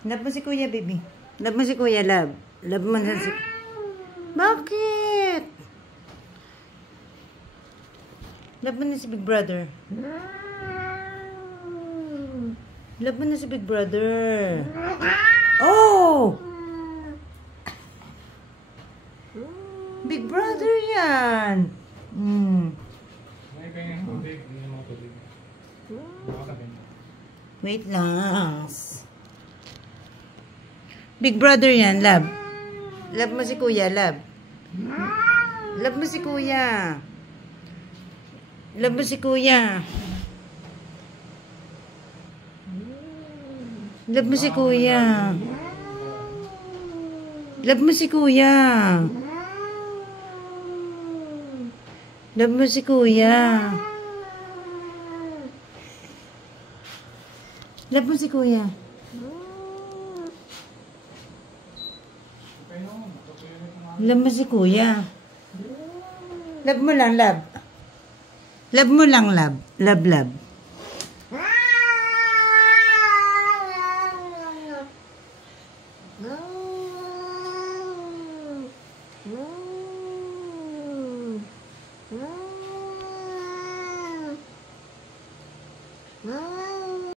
Love mo si kuya, baby. Love mo si kuya, love. Love mo na si... Bakit? Love mo na si big brother. Love mo na si big brother. Oh! Big brother yan. Wait lang. Big brother yan, love. Love mo si kuya, love. Love mo si kuya. Love mo si kuya. Love mo si kuya. Love mo si kuya. Love mo si kuya. Love mo si kuya. Love mo si kuya. Love mo lang, love. Love mo lang, love. Love, love.